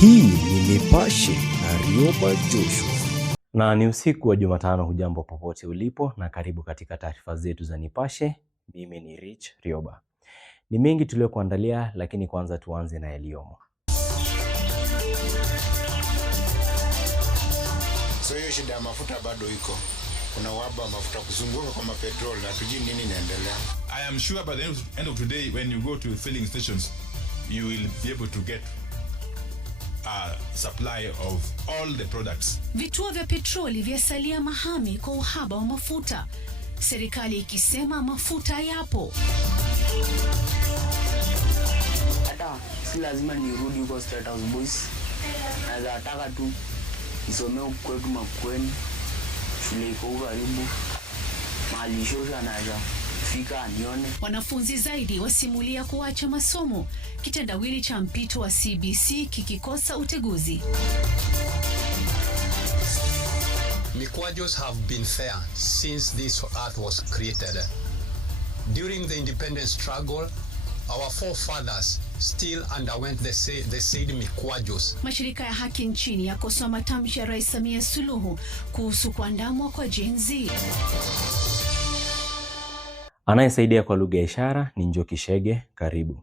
Hii ni Nipashe na Rioba Joshua. Na ni usiku wa Jumatano, hujambo popote ulipo na karibu katika taarifa zetu za Nipashe. Mimi ni Rich Rioba. Ni mengi tuliyokuandalia, lakini kwanza tuanze na yaliyomo. Hiyo shida ya mafuta bado iko. Kuna uhaba wa mafuta kuzunguka kama petrol, na tujui nini inaendelea. I am sure by the end of today when you go to filling stations you will be able to get a supply of all the products. Vituo vya petroli vyasalia mahame kwa uhaba wa mafuta. Serikali ikisema mafuta yapo. Hata si lazima nirudi huko State House boys. Naweza nataka tu nisomee kwetu Makueni. Shule iko karibu. Mahali shosha naweza fika nione. Wanafunzi zaidi wasimulia kuacha masomo. Kitendawili cha mpito wa CBC kikikosa uteguzi. Mikwajos have been fair since this earth was created. During the independence struggle, our forefathers still underwent the said mikwajos. Mashirika ya haki nchini yakosoa matamshi ya Rais Samia Suluhu kuhusu kuandamwa kwa Gen Z. Anayesaidia kwa lugha ya ishara ni Njoki Shege. Karibu.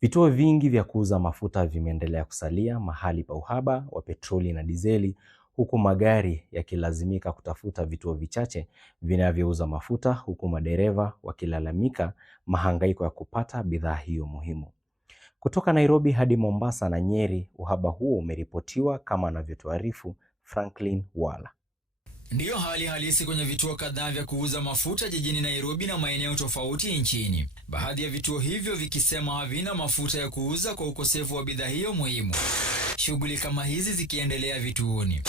Vituo vingi vya kuuza mafuta vimeendelea kusalia mahali pa uhaba wa petroli na dizeli, huku magari yakilazimika kutafuta vituo vichache vinavyouza mafuta, huku madereva wakilalamika mahangaiko ya kupata bidhaa hiyo muhimu. Kutoka Nairobi hadi Mombasa na Nyeri, uhaba huo umeripotiwa, kama anavyotuarifu Franklin Wala. Ndiyo hali halisi kwenye vituo kadhaa vya kuuza mafuta jijini Nairobi na maeneo tofauti nchini. Baadhi ya vituo hivyo vikisema havina mafuta ya kuuza kwa ukosefu wa bidhaa hiyo muhimu. Shughuli kama hizi zikiendelea vituoni.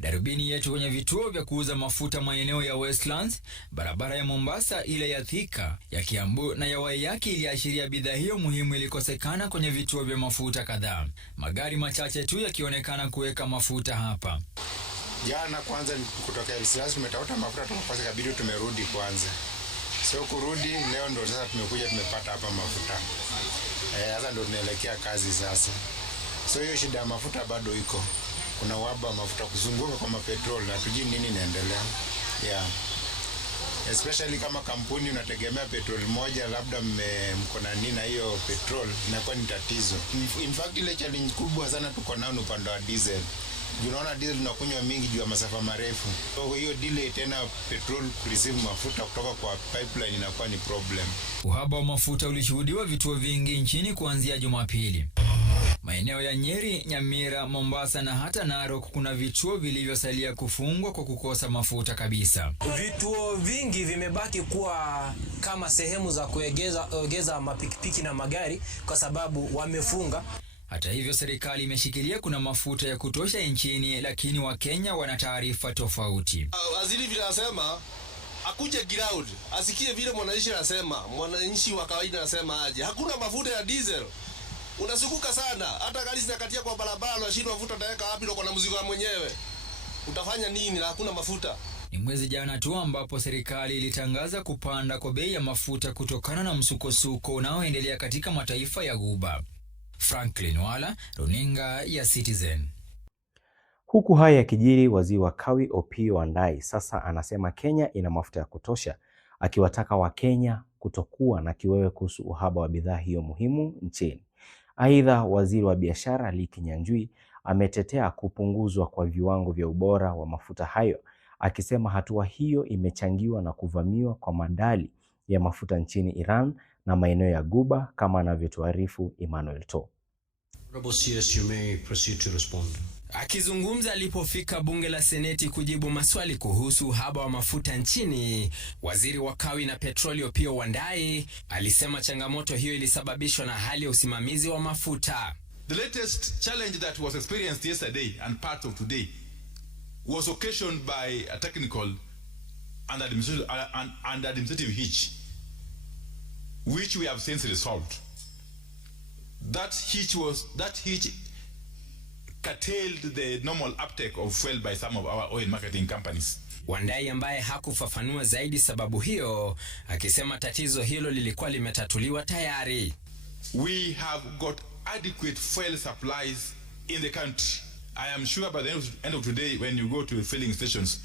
Darubini yetu kwenye vituo vya kuuza mafuta maeneo ya Westlands, barabara ya Mombasa, ile ya Thika, ya Kiambu na ya Waiyaki iliashiria bidhaa hiyo muhimu ilikosekana kwenye vituo vya mafuta kadhaa. Magari machache tu yakionekana kuweka mafuta hapa. Jana kwanza kutoka Elsilas tumetafuta mafuta tukapata, kabidi tumerudi kwanza. Sio kurudi leo ndo sasa tumekuja tumepata hapa mafuta. Sasa ndo tunaelekea kazi sasa. Hiyo shida ya mafuta bado iko. Kuna uhaba wa mafuta kuzunguka kama petrol, na tujui nini inaendelea. Especially kama kampuni unategemea petrol moja, labda mko na nini na hiyo petrol, inakuwa ni tatizo. In fact ile challenge kubwa sana tuko nayo ni upande wa diesel. Unaona diesel tunakunywa mingi juu ya masafa marefu. Hiyo delay tena petrol kureceive mafuta kutoka kwa pipeline inakuwa ni problem. Uhaba wa mafuta ulishuhudiwa vituo vingi nchini kuanzia Jumapili. Maeneo ya Nyeri, Nyamira, Mombasa na hata Narok kuna vituo vilivyosalia kufungwa kwa kukosa mafuta kabisa. Vituo vingi vimebaki kuwa kama sehemu za kuegeza mapikipiki na magari kwa sababu wamefunga. Hata hivyo serikali imeshikilia kuna mafuta ya kutosha nchini, lakini Wakenya wana taarifa tofauti. Waziri vile anasema akuje ground asikie vile mwananchi anasema, mwananchi wa kawaida anasema aje. Hakuna mafuta ya diesel. Unasukuka sana, hata gari zinakatia kwa barabara, unashindwa mafuta utaweka wapi, uko na mzigo mwenyewe. Utafanya nini na hakuna mafuta? Ni mwezi jana tu ambapo serikali ilitangaza kupanda kwa bei ya mafuta kutokana na msukosuko unaoendelea katika mataifa ya Ghuba. Franklin Wala, runinga ya Citizen. Huku haya yakijiri, waziri wa Kawi Opiyo Wandayi sasa anasema Kenya ina mafuta ya kutosha, akiwataka Wakenya kutokuwa na kiwewe kuhusu uhaba wa bidhaa hiyo muhimu nchini. Aidha, waziri wa biashara Lee Kinyanjui ametetea kupunguzwa kwa viwango vya ubora wa mafuta hayo, akisema hatua hiyo imechangiwa na kuvamiwa kwa madali ya mafuta nchini Iran na maeneo ya Ghuba, kama anavyotuarifu Emmanuel To. You may proceed to respond. Akizungumza alipofika bunge la seneti kujibu maswali kuhusu uhaba wa mafuta nchini, waziri wa kawi na petroli Opiyo Wandayi alisema changamoto hiyo ilisababishwa na hali ya usimamizi wa mafuta. The latest challenge that was experienced yesterday and part of today was occasioned by a technical and administrative hitch, which we have since resolved. That hitch curtailed the normal uptake of fuel by some of our oil marketing companies. Wandayi ambaye hakufafanua zaidi sababu hiyo, akisema tatizo hilo lilikuwa limetatuliwa tayari. We have got adequate fuel supplies in the country. I am sure by the end of today, when you go to the filling stations,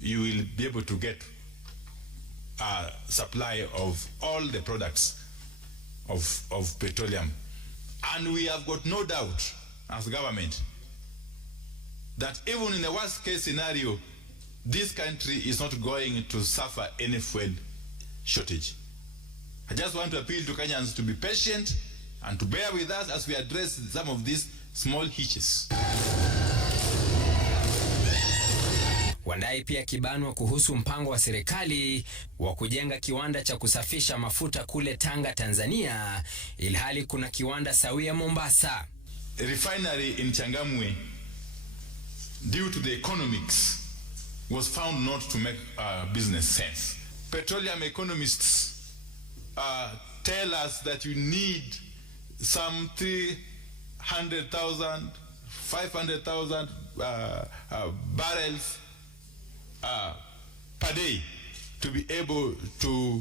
you will be able to get a supply of all the products of petroleum. And we have got no doubt as government that even in the worst case scenario, this country is not going to suffer any fuel shortage. I just want to appeal to Kenyans to be patient and to bear with us as we address some of these small hitches. Wandai pia kibanwa kuhusu mpango wa serikali wa kujenga kiwanda cha kusafisha mafuta kule Tanga, Tanzania, ilhali kuna kiwanda sawia Mombasa. A refinery in Changamwe, due to the economics, was found not to make business sense. Petroleum economists tell us that you need some 300,000, 500,000 barrels per day to be able to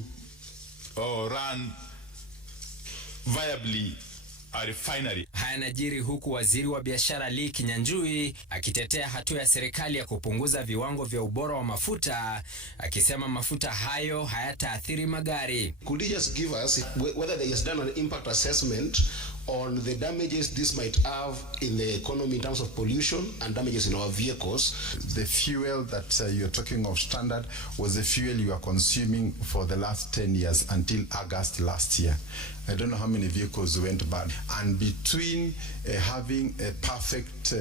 run viably a refinery. Haya yanajiri huku waziri wa biashara Lee Kinyanjui akitetea hatua ya serikali ya kupunguza viwango vya ubora wa mafuta, akisema mafuta hayo hayataathiri magari. Could you just give us whether there is done an impact assessment on the damages this might have in the economy in terms of pollution and damages in our vehicles? The fuel that you're talking of, Standard, was the fuel you are consuming for the last 10 years until August last year. I don't know how many vehicles went bad. And between having a perfect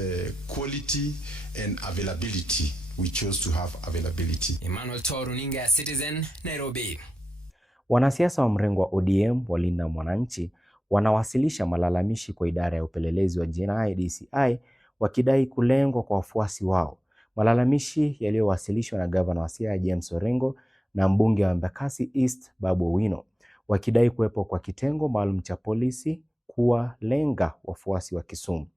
quality and availability, we chose to have availability. Emmanuel Toro, runinga ya Citizen, Nairobi. Wanasiasa wa mrengo wa ODM Walinda Mwananchi wanawasilisha malalamishi kwa idara ya upelelezi wa jinai DCI wakidai kulengwa kwa wafuasi wao. Malalamishi yaliyowasilishwa na gavana wa Siaya James Orengo na mbunge wa Embakasi East Babu Owino, wakidai kuwepo kwa kitengo maalum cha polisi kuwalenga wafuasi wa Kisumu.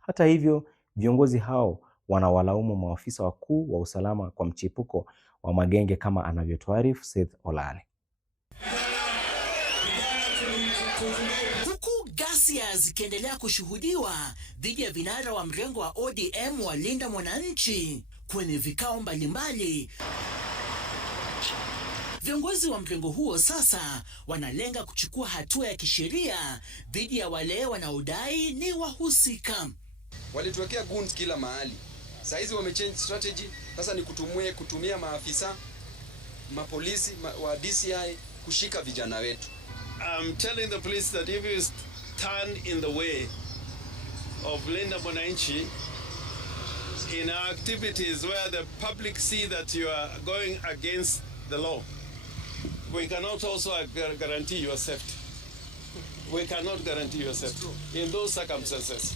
Hata hivyo, viongozi hao wanawalaumu maafisa wakuu wa usalama kwa mchipuko wa magenge kama anavyotuarifu Seth Olale. Huku ghasia zikiendelea kushuhudiwa dhidi ya vinara wa mrengo wa ODM Walinda Mwananchi kwenye vikao mbalimbali, viongozi wa mrengo huo sasa wanalenga kuchukua hatua ya kisheria dhidi ya wale wanaodai ni wahusika. Walituwekea goons kila mahali. Sasa hizi wamechange strategy, sasa ni kutumia maafisa mapolisi wa DCI kushika vijana wetu. I'm telling the police that if you stand in the way of Linda Mwananchi in our activities where the public see that you are going against the law, we cannot also guarantee your safety. We cannot guarantee your safety in those circumstances.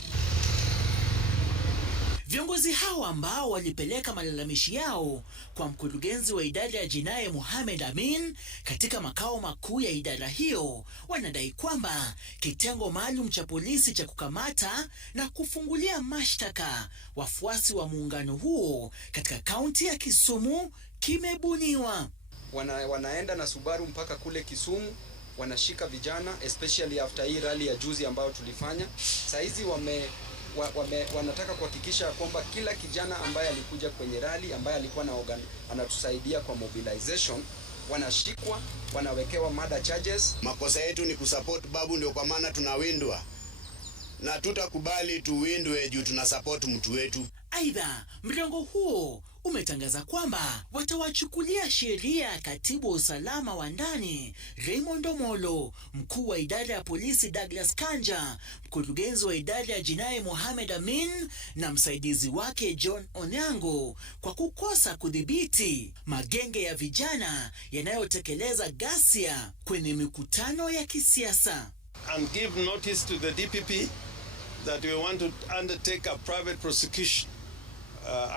Viongozi hao ambao walipeleka malalamishi yao kwa mkurugenzi wa idara ya jinai Mohamed Amin katika makao makuu ya idara hiyo wanadai kwamba kitengo maalum cha polisi cha kukamata na kufungulia mashtaka wafuasi wa muungano huo katika kaunti ya Kisumu kimebuniwa. Wanaenda na Subaru mpaka kule Kisumu, wanashika vijana, especially after hii rally ya juzi ambayo tulifanya. Saizi wanataka kuhakikisha kwamba kila kijana ambaye alikuja kwenye rally, ambaye alikuwa anatusaidia kwa mobilization, wanashikwa, wanawekewa murder charges. Makosa yetu ni kusupport Babu, ndio kwa maana tunawindwa. Na tutakubali tuwindwe juu tunasupport mtu wetu. Aidha, mrengo huo umetangaza kwamba watawachukulia sheria katibu wa usalama wa ndani Raymond Omolo, mkuu wa idara ya polisi Douglas Kanja, mkurugenzi wa idara ya jinai Mohamed Amin na msaidizi wake John Onyango kwa kukosa kudhibiti magenge ya vijana yanayotekeleza ghasia kwenye mikutano ya kisiasa. And give notice to the DPP that we want to undertake a private prosecution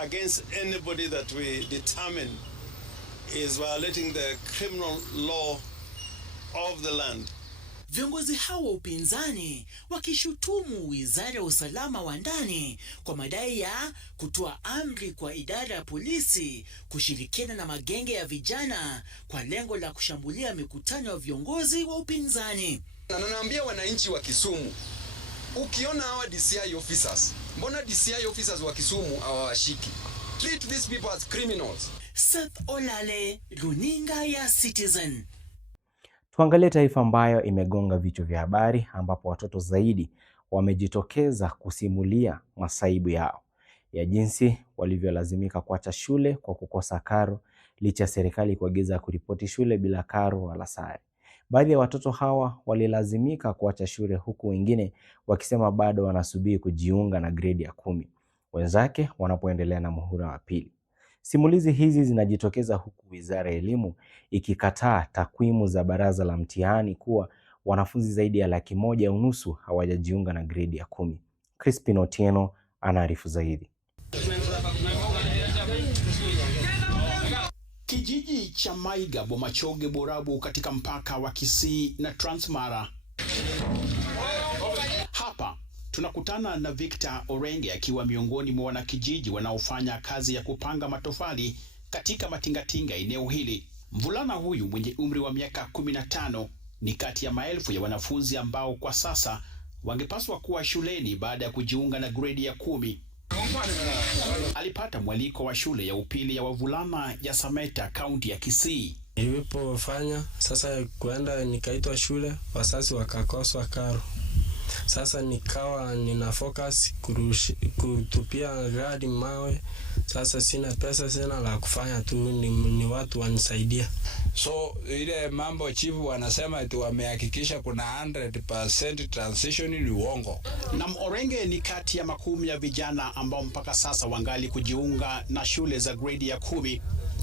against anybody that we determine is violating the criminal law of the land. Viongozi hao wa upinzani wakishutumu wizara ya usalama wa ndani kwa madai ya kutoa amri kwa idara ya polisi kushirikiana na magenge ya vijana kwa lengo la kushambulia mikutano ya viongozi wa upinzani. Na naambia wananchi wa Kisumu, Ukiona hawa DCI officers, mbona DCI officers wa Kisumu hawawashiki? Treat these people as criminals. Seth Olale, runinga ya Citizen. Tuangalie taifa ambayo imegonga vichwa vya habari, ambapo watoto zaidi wamejitokeza kusimulia masaibu yao ya jinsi walivyolazimika kuacha shule kwa kukosa karo licha ya serikali kuagiza kuripoti shule bila karo wala sare. Baadhi ya watoto hawa walilazimika kuacha shule, huku wengine wakisema bado wanasubiri kujiunga na gredi ya 10, wenzake wanapoendelea na muhula wa pili. Simulizi hizi zinajitokeza huku Wizara ya Elimu ikikataa takwimu za Baraza la Mtihani kuwa wanafunzi zaidi ya 150,000 hawajajiunga na gredi ya 10. Crispin Otieno anaarifu zaidi. Kijiji cha Maiga Bomachoge Borabu katika mpaka wa Kisii na Transmara. Hapa tunakutana na Victor Orenge akiwa miongoni mwa wanakijiji wanaofanya kazi ya kupanga matofali katika matingatinga eneo hili. Mvulana huyu mwenye umri wa miaka 15 ni kati ya maelfu ya wanafunzi ambao kwa sasa wangepaswa kuwa shuleni baada ya kujiunga na gredi ya 10. Alipata mwaliko wa shule ya upili ya wavulana ya Sameta, kaunti ya Kisii. Nilipofanya sasa kuenda nikaitwa shule, wazazi wakakoswa karo. Sasa nikawa nina focus kutupia gari mawe. Sasa sina pesa, sina la kufanya tu, ni watu wanisaidia. So ile mambo chifu wanasema eti wamehakikisha kuna 100% transition ni uongo. Na Orenge ni kati ya makumi ya vijana ambao mpaka sasa wangali kujiunga na shule za grade ya 10.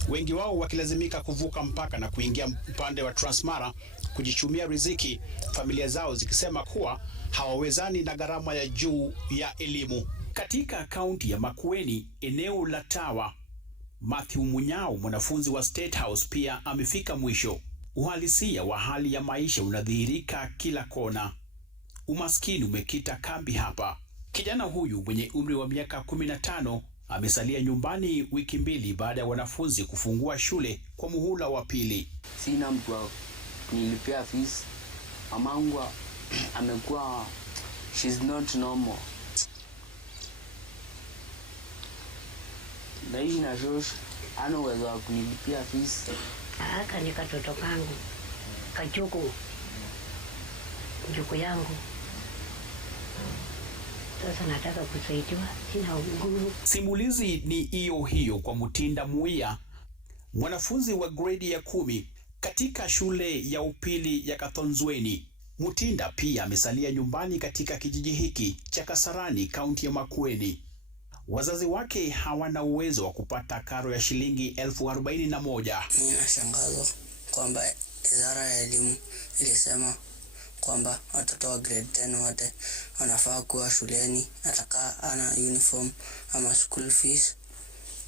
Wengi wao wakilazimika kuvuka mpaka na kuingia upande wa Transmara kujichumia riziki, familia zao zikisema kuwa hawawezani na gharama ya juu ya elimu. Katika kaunti ya Makueni, eneo la Tawa, Matthew Munyao, mwanafunzi wa State House, pia amefika mwisho. Uhalisia wa hali ya maisha unadhihirika kila kona. Umaskini umekita kambi hapa. Kijana huyu mwenye umri wa miaka 15 amesalia nyumbani wiki mbili baada ya wanafunzi kufungua shule kwa muhula wa pili. Sina mtu wa kunilipia fees. Mamangu amekuwa, she's not normal. Naishi na shosh, ana uwezo wa kunilipia fees. Haka ni katoto kangu, kachuku, njuku yangu. Sasa nataka kusaidiwa, sina nguvu. Simulizi ni hiyo kwa Mutinda Muia, mwanafunzi wa gredi ya 10 katika shule ya upili ya Kathonzweni. Mutinda pia amesalia nyumbani katika kijiji hiki cha Kasarani, kaunti ya Makueni. Wazazi wake hawana uwezo wa kupata karo ya shilingi 41,000. Mimi nashangazwa kwamba Wizara ya Elimu ilisema kwamba watoto wa grade 10 wote wanafaa kuwa shuleni, ataka ana uniform ama school fees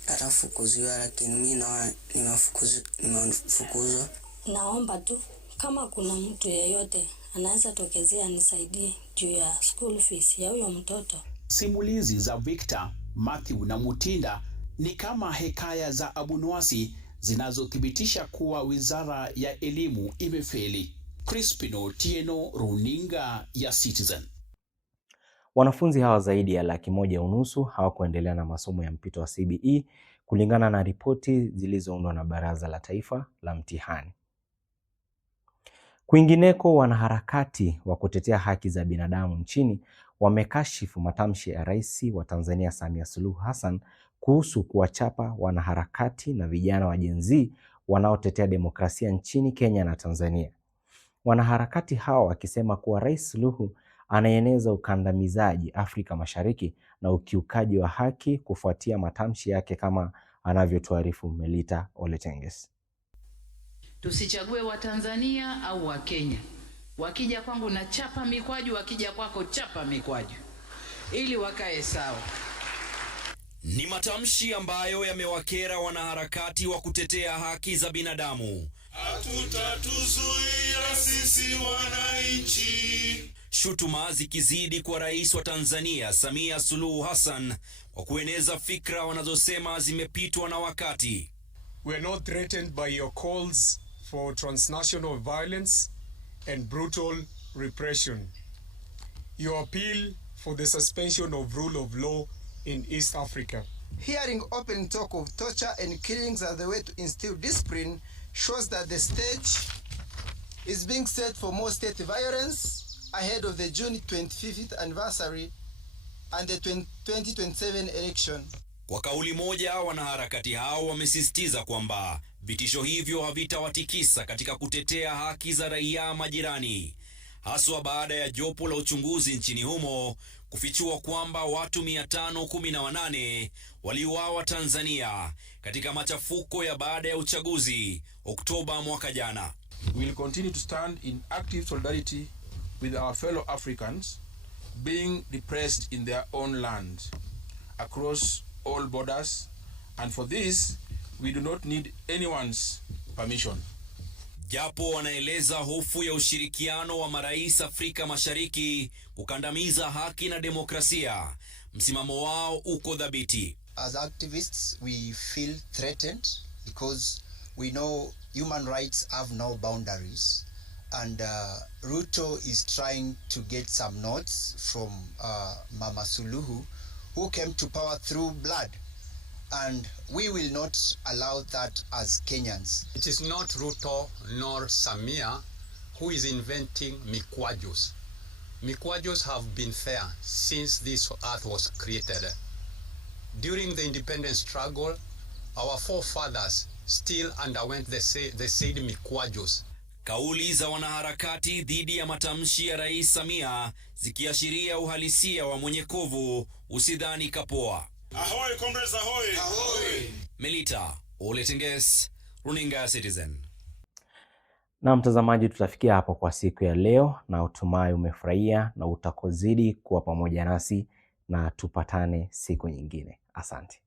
atafukuziwa, lakini mimi na nimefukuzwa. Naomba tu kama kuna mtu yeyote anaweza tokezea nisaidie juu ya school fees ya huyo mtoto. Simulizi za Victor, Matthew na Mutinda ni kama hekaya za Abunwasi zinazothibitisha kuwa Wizara ya Elimu imefeli. Crispin Otieno, runinga ya Citizen. Wanafunzi hawa zaidi ya 150,000 hawakuendelea na masomo ya mpito wa CBE kulingana na ripoti zilizoundwa na Baraza la Taifa la Mtihani. Kwingineko, wanaharakati wa kutetea haki za binadamu nchini wamekashifu matamshi ya Rais wa Tanzania Samia Suluhu Hassan kuhusu kuwachapa wanaharakati na vijana wa Gen Z wanaotetea demokrasia nchini Kenya na Tanzania. Wanaharakati hao wakisema kuwa Rais Suluhu anaeneza ukandamizaji Afrika Mashariki na ukiukaji wa haki kufuatia matamshi yake, kama anavyotuarifu Melita Oletenges. Tusichague wa Tanzania au wa Kenya. Wakija kwangu na chapa mikwaju, wakija kwako chapa mikwaju, ili wakae sawa. Ni matamshi ambayo yamewakera wanaharakati wa kutetea haki za binadamu. Hatutatuzuia sisi wananchi. Shutuma zikizidi kwa Rais wa Tanzania Samia Suluhu Hassan kwa kueneza fikra wanazosema zimepitwa na wakati. We are not threatened by your calls for transnational violence and brutal repression. your appeal for the suspension of rule of law in East Africa. Hearing open talk of torture and killings as the way to instill discipline shows that the stage is being set for more state violence ahead of the June 25th anniversary and the 2027 election. Kwa kauli moja, wanaharakati hao wamesisitiza kwamba vitisho hivyo havitawatikisa katika kutetea haki za raia majirani, haswa baada ya jopo la uchunguzi nchini humo kufichua kwamba watu 518 waliuawa Tanzania katika machafuko ya baada ya uchaguzi Oktoba mwaka jana. We will continue to stand in active solidarity with our fellow Africans being repressed in their own land across all borders, and for this we do not need anyone's permission. Japo wanaeleza hofu ya ushirikiano wa marais Afrika Mashariki kukandamiza haki na demokrasia, msimamo wao uko dhabiti. As activists, we feel threatened because we know human rights have no boundaries, and Ruto is trying to get some nods from Mama Suluhu, who came to power through blood, and we will not allow that as Kenyans. It is not Ruto nor Samia who is inventing mikwajos. Mikwajos have been there since this earth was created. During the independence struggle, our forefathers still underwent the said mikwajos. Kauli za wanaharakati dhidi ya matamshi ya Rais Samia zikiashiria uhalisia wa mwenye kovu usidhani kapoa. Ahoy, comrades, ahoy! Ahoy! Melita Oletenges, Runinga Citizen. Na mtazamaji, tutafikia hapo kwa siku ya leo, na utumai umefurahia na utakozidi kuwa pamoja nasi, na tupatane siku nyingine. Asante.